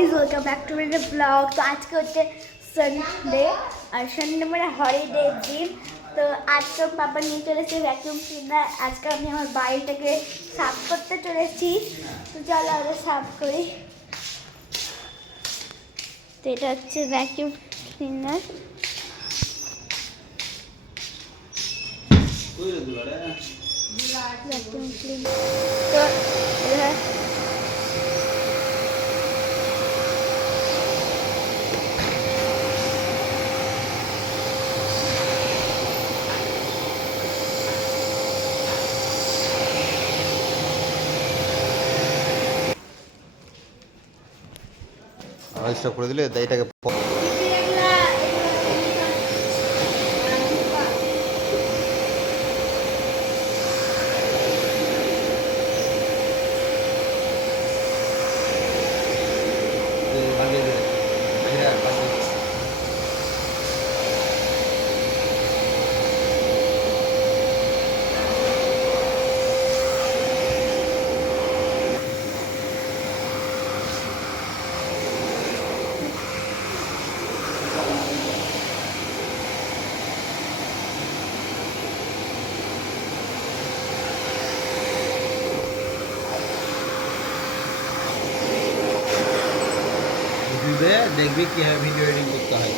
Guys, welcome back to my blog. তো আজকে হচ্ছে সানডে, আর সানডে মানে হলিডে দিন। তো আজকে পাপা নিয়ে চলে এসেছে ভ্যাকিউম ক্লিনার। আজকে আমি আমার বাড়িটাকে সাফ করতে চলে এসেছি। তো চলো আমরা সাফ করি। তো এটা হচ্ছে ভ্যাকিউম ক্লিনার। ভ্যাকিউম ক্লিনার তো স্টপ করে দিলে এটাকে দেখবি কিভাবে ভিডিও এডিটিং করতে হয়।